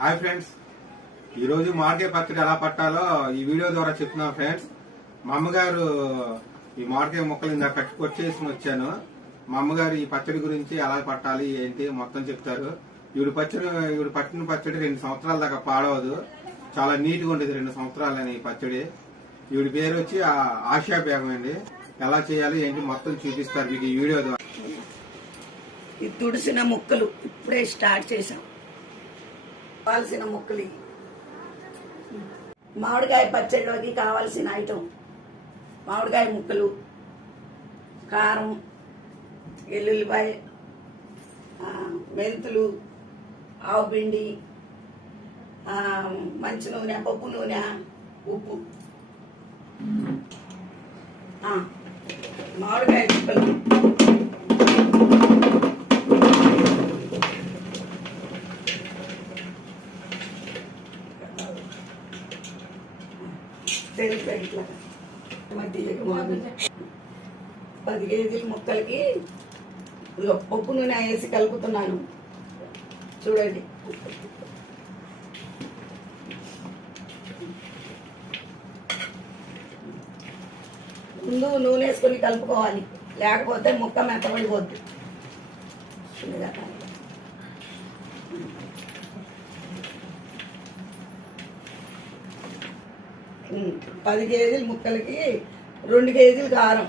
Hi friends, ఈరోజు మామిడికాయ పచ్చడి ఎలా పట్టాలో ఈ వీడియో ద్వారా చెప్తున్నాను ఫ్రెండ్స్. మా అమ్మగారు ఈ మామిడికాయ ముక్కలు ఇందాక కట్టుకొచ్చేసి వచ్చాను. మా అమ్మగారు ఈ పచ్చడి గురించి ఎలా పట్టాలి ఏంటి మొత్తం చెప్తారు. ఈవిడ పట్టిన పచ్చడి 2 సంవత్సరాల దాకా పాడవదు, చాలా నీట్గా ఉండేది 2 సంవత్సరాలని ఈ పచ్చడి. ఈవిడ పేరు వచ్చి ఆశా బేగం అండి. ఎలా చేయాలి ఏంటి మొత్తం చూపిస్తారు మీకు ఈ వీడియో ద్వారా. ఈ తుడిసిన ముక్కలు ఇప్పుడే స్టార్ట్ చేసాం. కావాల్సిన ముక్కలు మామిడికాయ పచ్చడిలోకి కావాల్సిన ఐటమ్: మామిడికాయ ముక్కలు, కారం, ఎల్లుల్లిపాయ, మెంతులు, ఆవుపిండి, మంచి నూనె, పప్పు నూనె, ఉప్పు. మామిడికాయ ముక్కలు ఇట్లా 10 కేజీల ముక్కలకి పప్పు నూనె వేసి కలుపుతున్నాను. చూడండి, ముందు నూనె వేసుకొని కలుపుకోవాలి, లేకపోతే ముక్క మెత్తబడిపోద్ది. 10 కేజీల ముక్కలకి 2 కేజీలు కారం.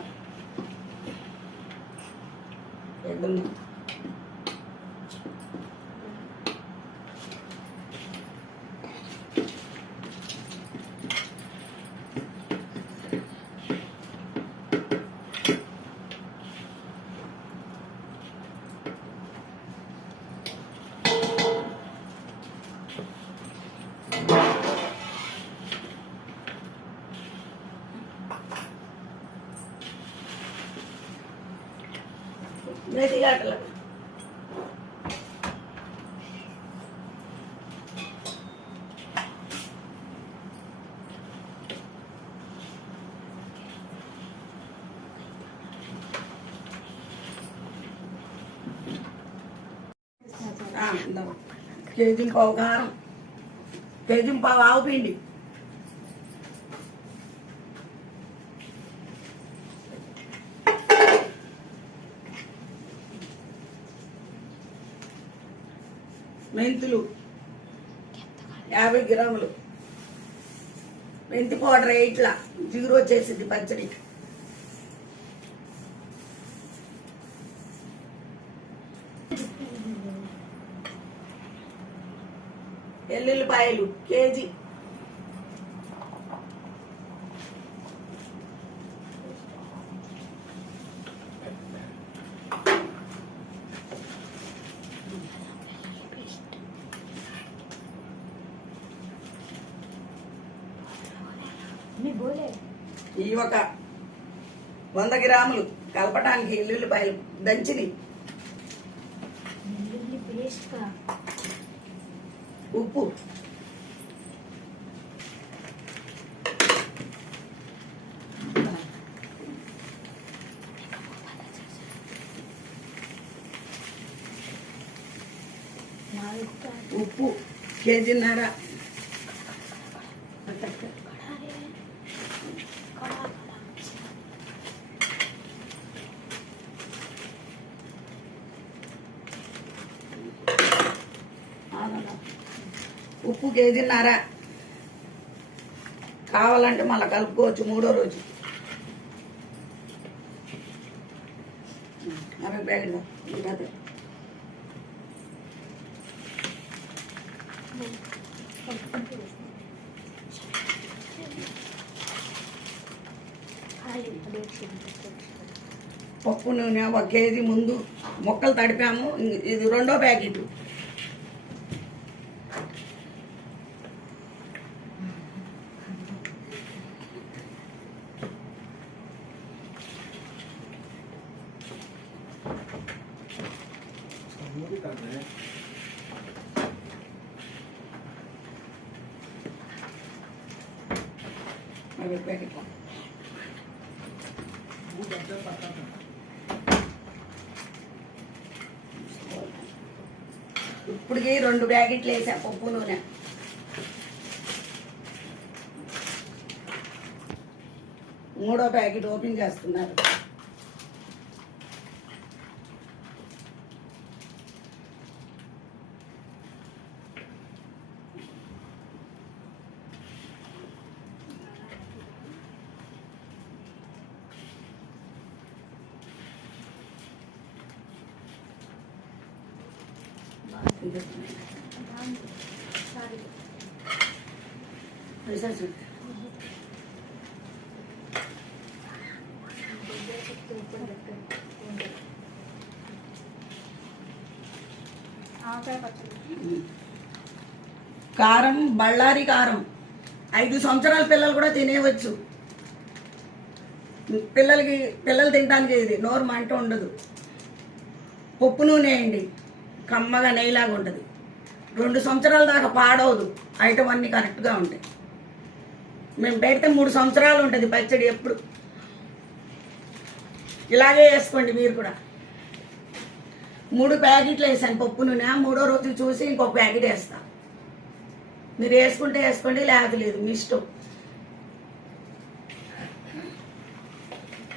మెతిగాటలు కేజీ పావు కారం, కేజీ పావు ఆవు పిండి, మెంతులు 50 గ్రాములు, మెంతి పౌడర్ ఇట్లా జిగురు వచ్చేసింది పచ్చడి. ఎల్లుల్లిపాయలు కేజీ, ఈ ఒక 100 గ్రాములు కలపటానికి ఎల్లుల్లిపాయలు దంచిని, ఉప్పు, ఉప్పు కేజీన్నర, ఉప్పు కేజీన్నర. కావాలంటే మళ్ళీ కలుపుకోవచ్చు 3వ రోజు. పప్పు నూనె 1 కేజీ ముందు మొక్కలు తడిపాము, ఇది 2వ ప్యాకెట్. ఇప్పుడు ఇప్పటికి 2 ప్యాకెట్లు వేసా పప్పు నూనె. మూడో ప్యాకెట్ ఓపెన్ చేస్తున్నారు. కారం, బళ్ళారి కారం 5 సంవత్సరాల పిల్లలు కూడా తినేవచ్చు. పిల్లలు తినడానికి ఇది నోరు మంట ఉండదు. పప్పు నూనె వేయండి, కమ్మగా నెయ్యిలాగా ఉంటుంది. 2 సంవత్సరాల దాకా పాడవదు. ఐటమ్ అన్నీ కరెక్ట్గా ఉంటాయి. మేము పెడితే 3 సంవత్సరాలు ఉంటుంది పచ్చడి ఎప్పుడు. ఇలాగే వేసుకోండి మీరు కూడా. 3 ప్యాకెట్లు వేసాను పప్పు నూనె. 3వ రోజు చూసి ఇంకొక ప్యాకెట్ వేస్తా. మీరు వేసుకుంటే వేసుకోండి, లేకపోతే లేదు, మీ ఇష్టం.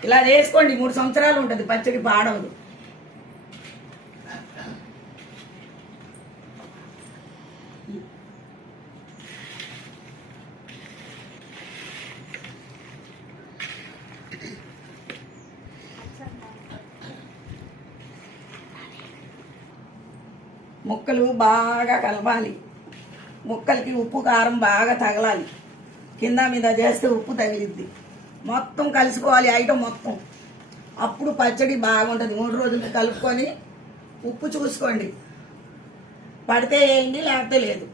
ఇలా వేసుకోండి, 3 సంవత్సరాలు ఉంటుంది పచ్చడి, పాడవదు. ముక్కలు బాగా కలపాలి. ముక్కలకి ఉప్పు కారం బాగా తగలాలి. కింద మీద చేస్తే ఉప్పు తగిలిద్ది. మొత్తం కలిసిపోవాలి ఐటమ్ మొత్తం. అప్పుడు పచ్చడి బాగుంటుంది. 3 రోజులు కలుపుకొని ఉప్పు చూసుకోండి, పడితే వేయండి, లేకపోతే లేదు.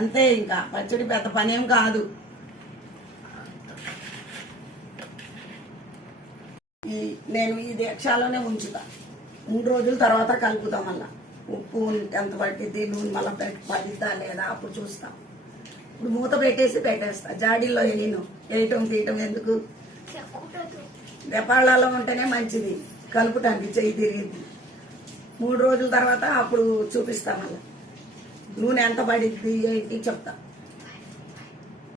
అంతే. ఇంకా పచ్చడి పెద్ద పనేం కాదు. నేను ఈ దీక్షలోనే ఉంచుతా. 3 రోజుల తర్వాత కలుపుతాం. మళ్ళా ఉప్పు ఎంత పట్టిద్ది, నూనె మళ్ళీ పడిద్దా లేదా అప్పుడు చూస్తాం. ఇప్పుడు మూత పెట్టేస్తా. జాడీల్లో వేయటం తీయటం ఎందుకు? దెపాళ్ళలో ఉంటేనే మంచిది కలుపుటానికి, చెయ్యి తిరిగింది. 3 రోజుల తర్వాత అప్పుడు చూపిస్తాం. మళ్ళీ నూనె ఎంత పడిద్ది ఏంటి చెప్తా.